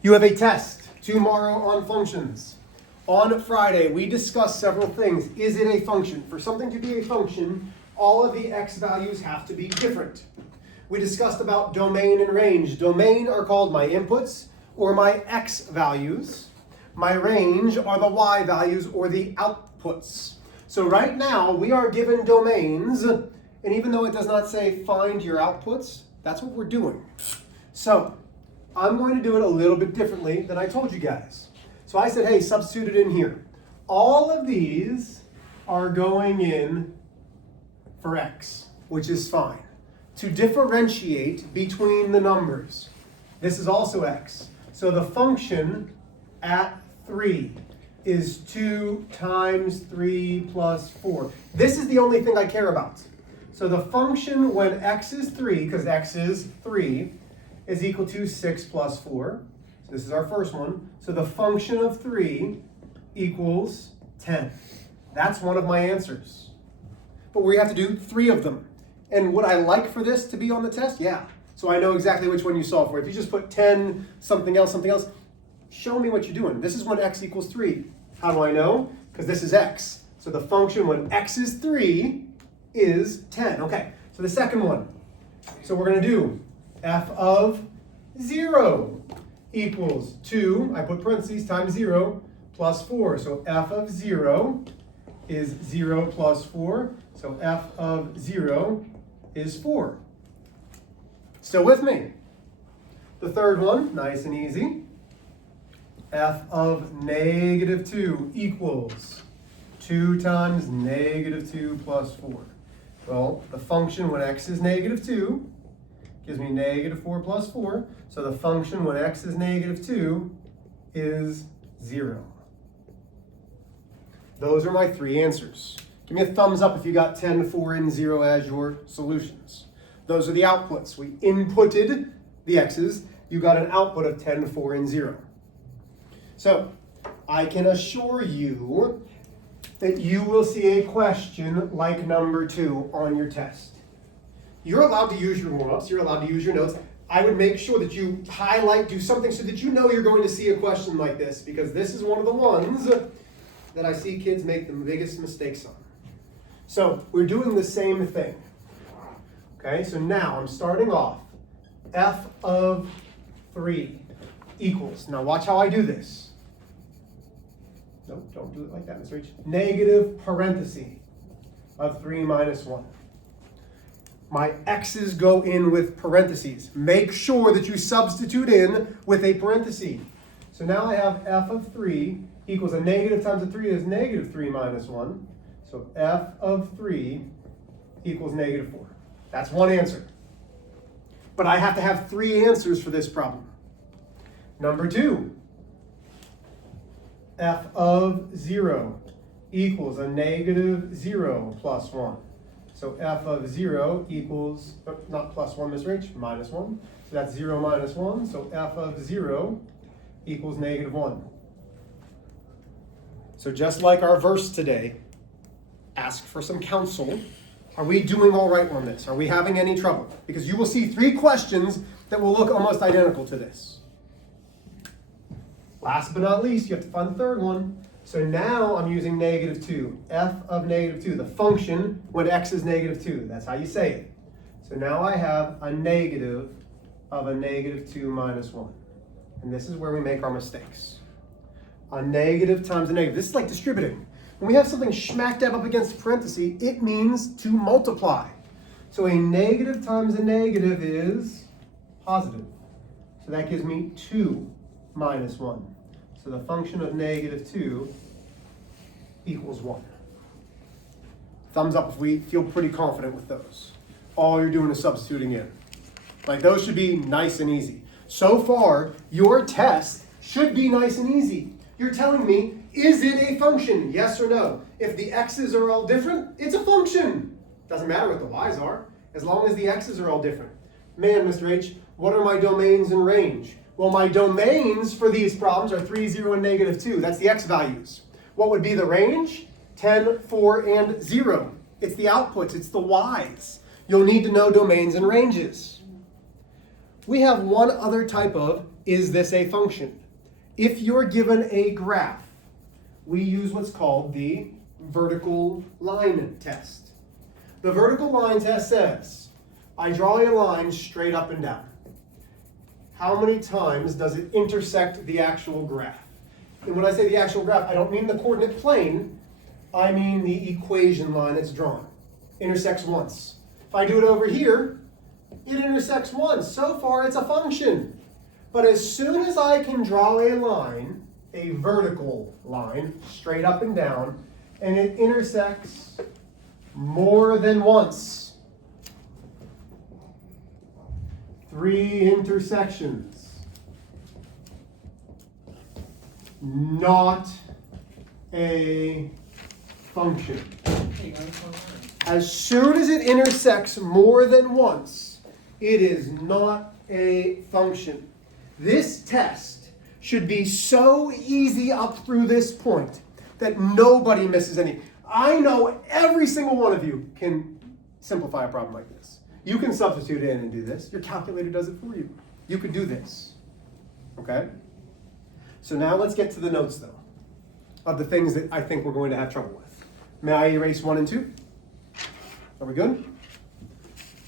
You have a test tomorrow on functions. On Friday, we discussed several things. Is it a function? For something to be a function, all of the x values have to be different. We discussed about domain and range. Domain are called my inputs or my x values. My range are the y values or the outputs. So right now, we are given domains, and even though it does not say find your outputs, that's what we're doing. So I'm going to do it a little bit differently than I told you guys. So I said, hey, substitute it in here. All of these are going in for x, which is fine. To differentiate between the numbers, this is also x. So the function at 3 is 2 times 3 plus 4. This is the only thing I care about. So the function when x is 3, because x is 3, is equal to 6 plus 4. So this is our first one. So the function of 3 equals 10. That's one of my answers. But we have to do 3 of them. And would I like for this to be on the test? Yeah. So I know exactly which one you solve for. If you just put 10, something else, show me what you're doing. This is when x equals 3. How do I know? Because this is x. So the function when x is 3 is 10. Okay, so the second one. So we're going to do f of 0 equals 2, I put parentheses, times 0, plus 4. So f of 0 is 0 plus 4. So f of 0 is 4. Still with me? The third one, nice and easy. F of negative 2 equals 2 times negative 2 plus 4. Well, the function when x is negative 2 gives me negative 4 plus 4. So the function when x is negative 2 is 0. Those are my 3 answers. Give me a thumbs up if you got 10, 4, and 0 as your solutions. Those are the outputs. We inputted the x's. You got an output of 10, 4, and 0. So I can assure you that you will see a question like number 2 on your test. You're allowed to use your warm-ups. You're allowed to use your notes. I would make sure that you highlight, do something so that you know you're going to see a question like this, because this is one of the ones that I see kids make the biggest mistakes on. So we're doing the same thing. Okay, so now I'm starting off. F of 3 equals, now watch how I do this. Nope, don't do it like that, Mr. H. Negative parenthesis of 3 minus 1. My x's go in with parentheses. Make sure that you substitute in with a parenthesis. So now I have f of 3 equals a negative times a 3 is negative 3 minus 1. So f of 3 equals negative 4. That's one answer. But I have to have 3 answers for this problem. Number 2. F of 0 equals a negative 0 plus 1. So f of 0 equals, not plus 1, Mr. H, minus 1. So that's 0 minus 1. So f of 0 equals negative 1. So just like our verse today, ask for some counsel. Are we doing all right on this? Are we having any trouble? Because you will see 3 questions that will look almost identical to this. Last but not least, you have to find the third one. So now I'm using negative 2. F of negative 2, the function when x is negative 2. That's how you say it. So now I have a negative of a negative 2 minus 1. And this is where we make our mistakes. A negative times a negative. This is like distributing. When we have something smack dab up against a parenthesis, it means to multiply. So a negative times a negative is positive. So that gives me 2 minus 1. So the function of negative 2 equals 1. Thumbs up if we feel pretty confident with those. All you're doing is substituting in. Like, those should be nice and easy. So far, your test should be nice and easy. You're telling me, is it a function? Yes or no? If the x's are all different, it's a function. Doesn't matter what the y's are, as long as the x's are all different. Man, Mr. H, what are my domains and range? Well, my domains for these problems are 3, 0, and negative 2. That's the x values. What would be the range? 10, 4, and 0. It's the outputs. It's the y's. You'll need to know domains and ranges. We have one other type of is this a function? If you're given a graph, we use what's called the vertical line test. The vertical line test says, I draw a line straight up and down. How many times does it intersect the actual graph? And when I say the actual graph, I don't mean the coordinate plane, I mean the equation line it's drawn. Intersects once. If I do it over here, it intersects once. So far, it's a function. But as soon as I can draw a line, a vertical line, straight up and down, and it intersects more than once. 3 intersections. Not a function. As soon as it intersects more than once, it is not a function. This test should be so easy up through this point that nobody misses any. I know every single one of you can simplify a problem like this. You can substitute in and do this. Your calculator does it for you. You could do this. Okay? So now let's get to the notes, though, of the things that I think we're going to have trouble with. May I erase 1 and 2? Are we good?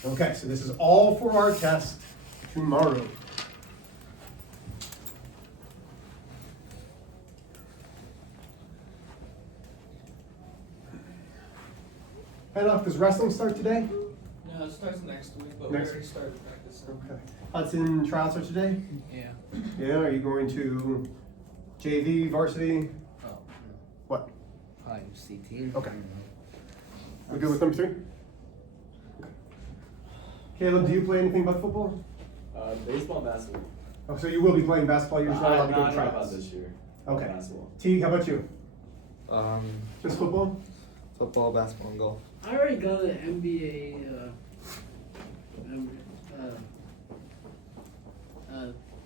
Okay, so this is all for our test tomorrow. Enough, does wrestling start today? No, it starts next week, but Next- we already started practicing. Okay. Hudson trials are today? Yeah. Yeah, are you going to JV, varsity? Oh, What? Hi, C team. Okay. We good with number 3? Okay. Caleb, do you play anything but football? Baseball, basketball. Oh, so you will be playing basketball, you're just not allowed to go to I don't know about trials. this year. Okay. Basketball. T, how about you? Um, Just football? football, basketball, and golf. I already got an NBA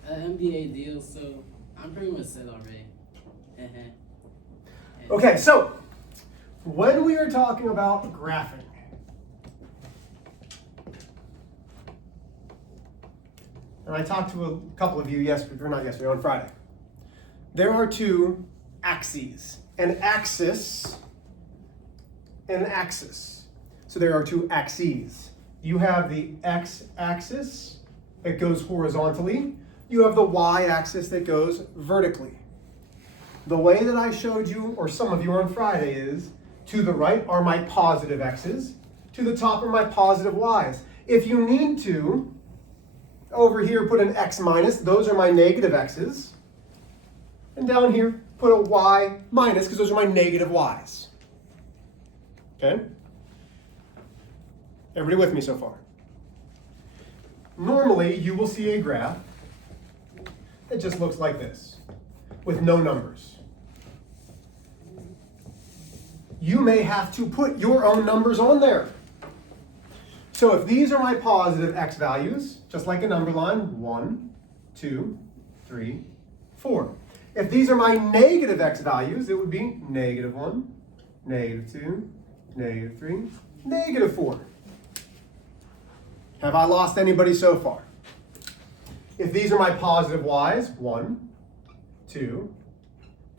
an NBA deal, so I'm pretty much set already. Okay, so when we are talking about graphing, and I talked to a couple of you on Friday, there are 2 axes, an axis and an axis. So there are 2 axes. You have the x-axis that goes horizontally. You have the y-axis that goes vertically. The way that I showed you, or some of you on Friday, is to the right are my positive x's, to the top are my positive y's. If you need to, over here put an x minus, those are my negative x's. And down here, put a y minus, because those are my negative y's. Okay? Everybody with me so far? Normally, you will see a graph that just looks like this, with no numbers. You may have to put your own numbers on there. So if these are my positive x values, just like a number line, 1, 2, 3, 4. If these are my negative x values, it would be -1, -2, -3, -4. Have I lost anybody so far? If these are my positive y's, 1, 2,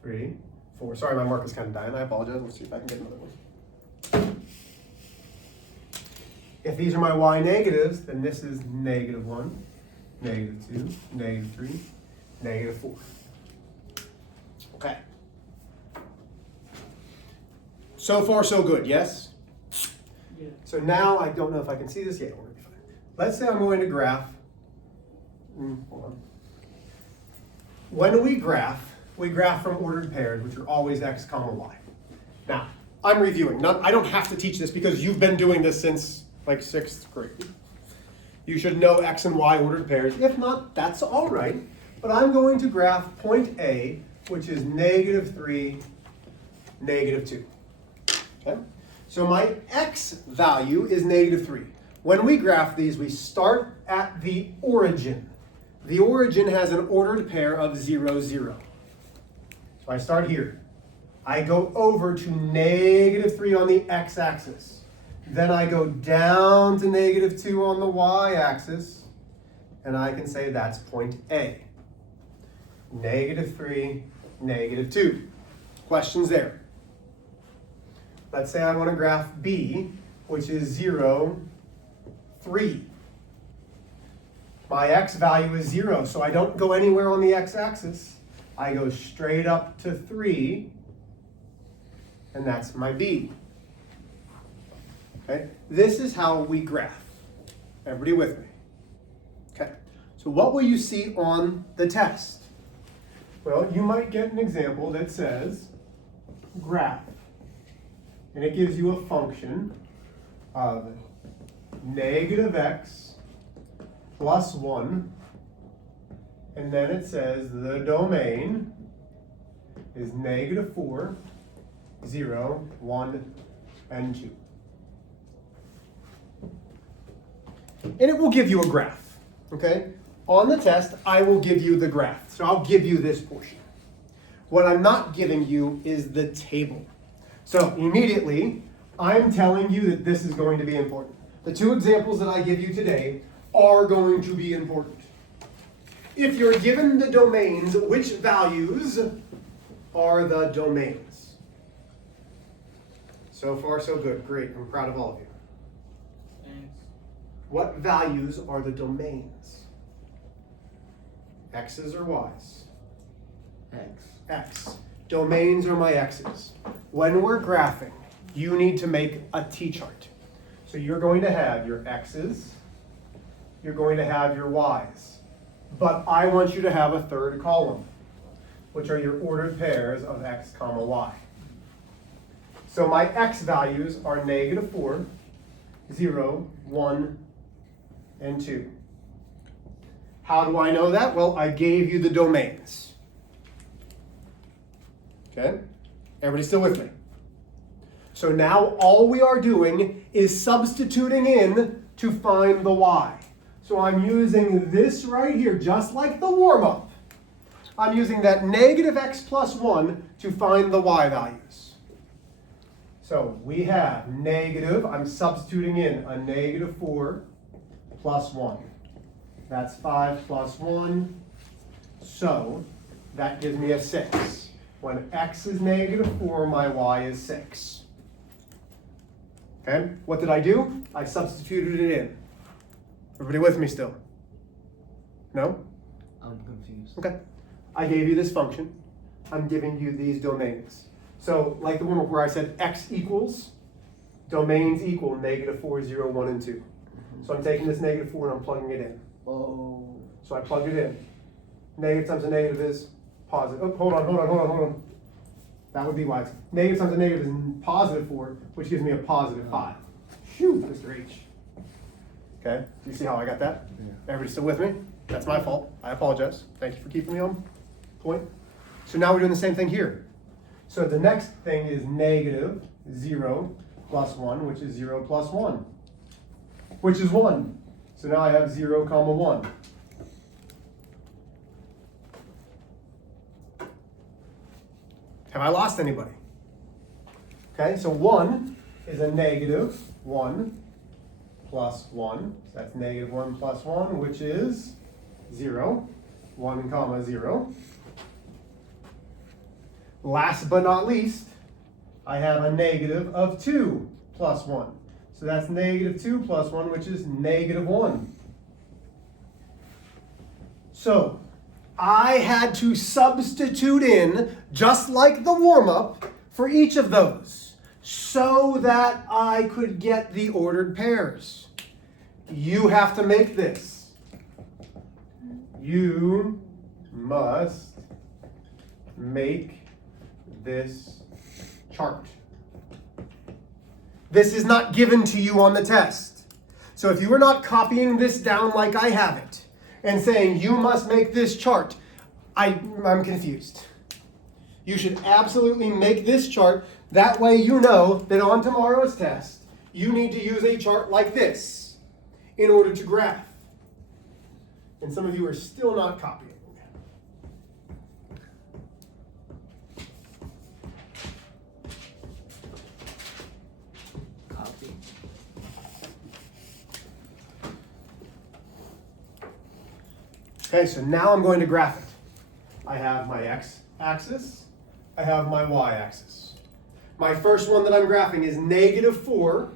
3, 4. Sorry, my mark is kind of dying. I apologize. Let's see if I can get another one. If these are my y negatives, then this is -1, -2, -3, -4. Okay. So far, so good, yes? Yeah. So now, I don't know if I can see this yet. We're gonna be fine. Let's say I'm going to graph. Hold on. When we graph from ordered pairs, which are always x, comma, y. Now, I'm reviewing. I don't have to teach this because you've been doing this since like 6th grade. You should know x and y ordered pairs. If not, that's all right. But I'm going to graph point A, which is -3, -2. Okay? So my x value is -3. When we graph these, we start at the origin. The origin has an ordered pair of 0, 0. So I start here. I go over to -3 on the x-axis. Then I go down to -2 on the y-axis. And I can say that's point A. -3, -2. Questions there? Let's say I want to graph B, which is 0, 3. My x value is 0, so I don't go anywhere on the x-axis. I go straight up to 3, and that's my B. Okay? This is how we graph. Everybody with me? Okay. So what will you see on the test? Well, you might get an example that says graph. And it gives you a function of -x plus 1. And then it says the domain is -4, 0, 1, and 2. And it will give you a graph, okay? On the test, I will give you the graph. So I'll give you this portion. What I'm not giving you is the table. So immediately, I'm telling you that this is going to be important. The two examples that I give you today are going to be important. If you're given the domains, which values are the domains? So far, so good. Great. I'm proud of all of you. Thanks. What values are the domains? X's or Y's? X. X. Domains are my X's. When we're graphing, you need to make a T-chart. So you're going to have your X's, you're going to have your Y's. But I want you to have a third column, which are your ordered pairs of X comma Y. So my X values are -4, 0, 1, and 2. How do I know that? Well, I gave you the domains. Okay? Everybody still with me? So now all we are doing is substituting in to find the Y. So I'm using this right here, just like the warm-up. I'm using that -x plus 1 to find the Y values. So we have negative, I'm substituting in a -4 plus 1. That's 5 plus 1. So that gives me a 6. When x is -4, my y is 6. Okay? What did I do? I substituted it in. Everybody with me still? No? I'm confused. Okay. I gave you this function. I'm giving you these domains. So, like the one where I said x equals, domains equal -4, 0, 1, and 2. So I'm taking this -4 and I'm plugging it in. Oh. So I plug it in. Negative times a negative is positive. Oh, hold on. That would be y. Negative times a negative is +4, which gives me a +5. Phew, Mr. H. Okay, do you see how I got that? Yeah. Everybody still with me? That's my fault. I apologize. Thank you for keeping me on point. So now we're doing the same thing here. So the next thing is -0 plus 1, which is 0 plus 1, which is 1. So now I have 0, 1. Have I lost anybody? Okay, so 1 is a -1 plus 1. So that's -1 plus 1, which is 0. 1, 0. Last but not least, I have a negative of 2 plus 1. So that's -2 plus 1, which is -1. So I had to substitute in, just like the warm-up, for each of those, so that I could get the ordered pairs. You have to make this. You must make this chart. This is not given to you on the test. So if you are not copying this down like I have it and saying you must make this chart, I'm confused. You should absolutely make this chart. That way you know that on tomorrow's test, you need to use a chart like this in order to graph. And some of you are still not copying. Copy. Okay, so now I'm going to graph it. I I have my x-axis, I have my y-axis. My first one that I'm graphing is -4,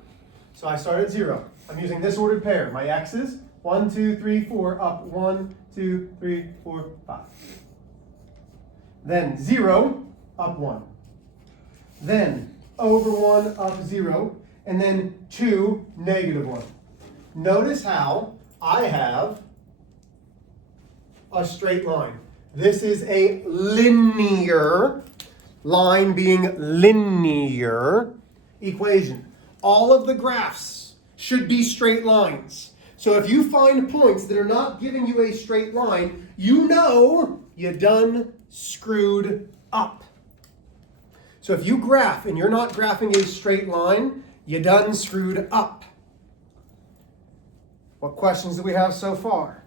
so I start at 0. I'm using this ordered pair. My x's, 1, 2, 3, 4, up 1, 2, 3, 4, 5. Then 0, up 1. Then over 1, up 0, and then 2, -1. Notice how I have a straight line. This is a linear line being linear equation. All of the graphs should be straight lines. So if you find points that are not giving you a straight line, you know you done screwed up. So if you graph and you're not graphing a straight line, you done screwed up. What questions do we have so far?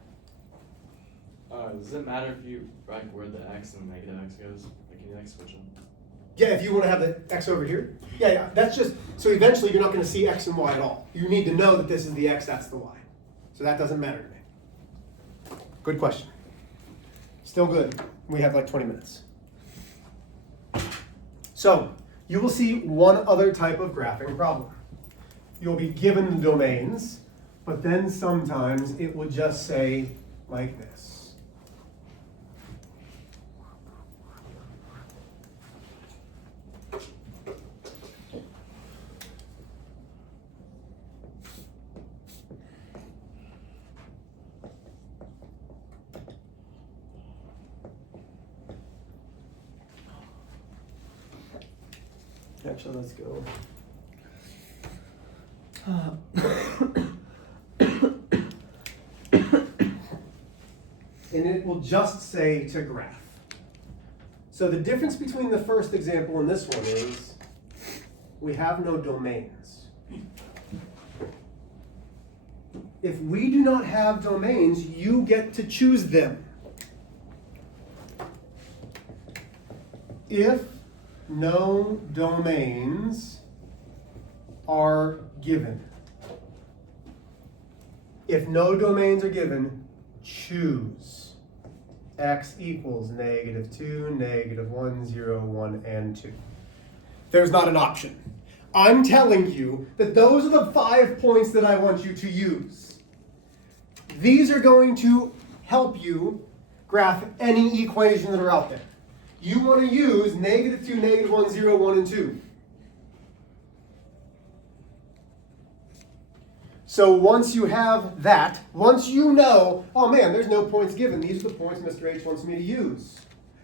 Does it matter if you write where the x and the negative x goes? Like, can you like switch them? Yeah, if you want to have the x over here. Yeah, that's just, so eventually you're not going to see x and y at all. You need to know that this is the x, that's the y. So that doesn't matter to me. Good question. Still good. We have like 20 minutes. So, you will see one other type of graphing problem. You'll be given the domains, but then sometimes it will just say like this. Actually, let's go. And it will just say to graph. So the difference between the first example and this one is we have no domains. If we do not have domains, you get to choose them. If no domains are given. If no domains are given, choose x equals -2, -1, 0, 1, and 2. There's not an option. I'm telling you that those are the 5 points that I want you to use. These are going to help you graph any equation that are out there. You want to use -2, -1, 0, 1, and 2. So once you have that, once you know, oh man, there's no points given, these are the points Mr. H wants me to use,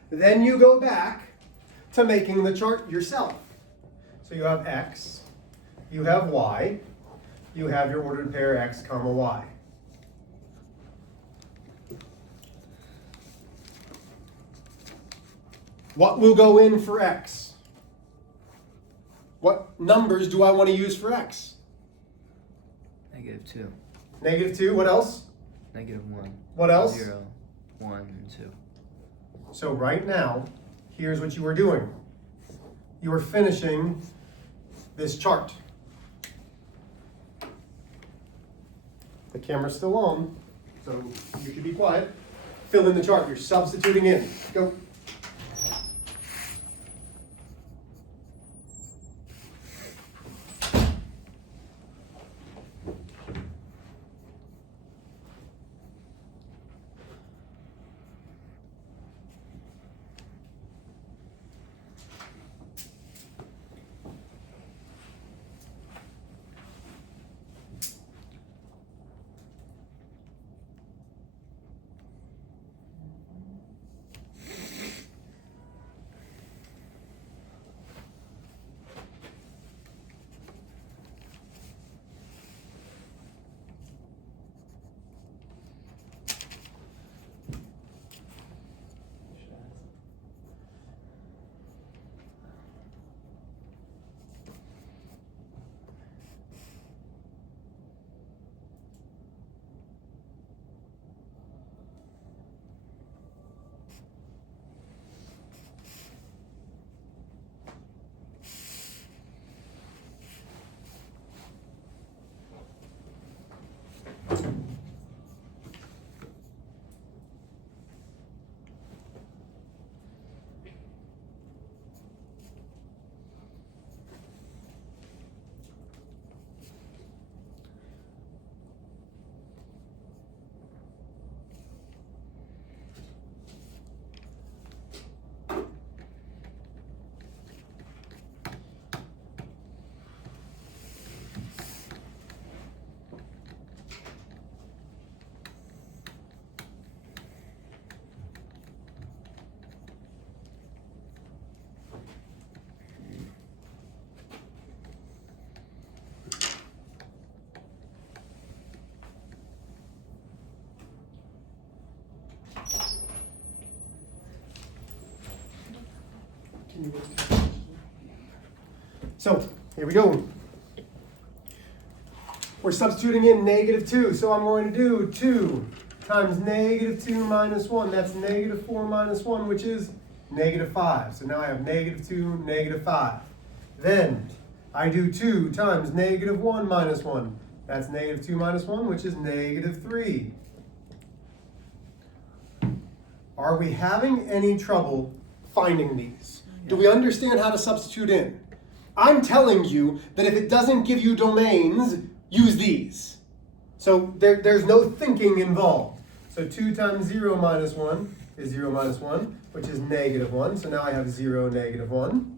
then you go back to making the chart yourself. So you have x, you have y, you have your ordered pair x, comma, y. What will go in for x? What numbers do I want to use for x? -2. -2, what else? -1. What else? 0, 1, and 2. So right now, here's what you are doing. You are finishing this chart. The camera's still on, so you should be quiet. Fill in the chart. You're substituting in. Go. So, here we go. We're substituting in -2, so I'm going to do 2 times -2 minus 1. That's -4 minus 1, which is -5. So now I have -2, -5. Then I do 2 times -1 minus 1. That's -2 minus 1, which is -3. Are we having any trouble finding these? Do we understand how to substitute in? I'm telling you that if it doesn't give you domains, use these. So there's no thinking involved. So 2 times 0 minus 1 is 0 minus 1, which is -1. So now I have 0, -1.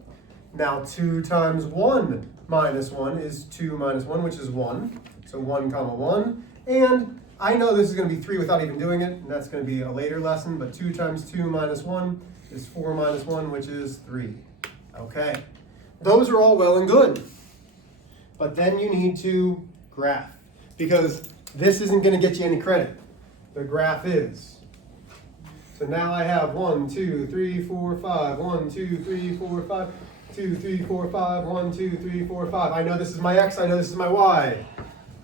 Now 2 times 1 minus 1 is 2 minus 1, which is 1. So 1 comma 1. And I know this is going to be 3 without even doing it, and that's going to be a later lesson, but 2 times 2 minus 1 is 4 minus 1, which is 3. Okay. Those are all well and good. But then you need to graph, because this isn't going to get you any credit. The graph is. So now I have 1, 2, 3, 4, 5, 1, 2, 3, 4, 5, 2, 3, 4, 5, 1, 2, 3, 4, 5. I know this is my x, I know this is my y.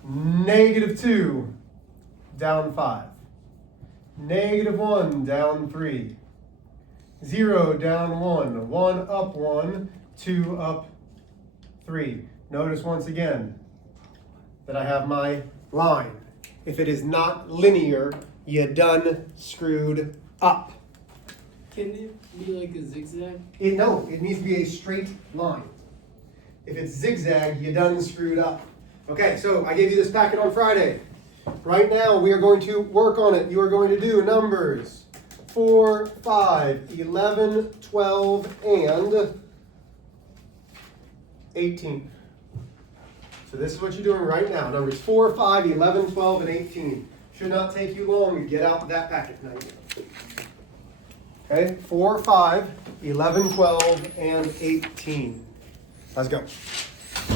-2, down 5. -1, down 3. 0, down 1. 1, up 1. 2, up 3. Notice once again that I have my line. If it is not linear, you done screwed up. Can it be like a zigzag? No, it needs to be a straight line. If it's zigzag, you done screwed up. Okay, so I gave you this packet on Friday. Right now, we are going to work on it. You are going to do numbers 4, 5, 11, 12, and 18. So this is what you're doing right now. Numbers 4, 5, 11, 12, and 18. Should not take you long to get out that packet. Now you go. Okay, 4, 5, 11, 12, and 18. Let's go.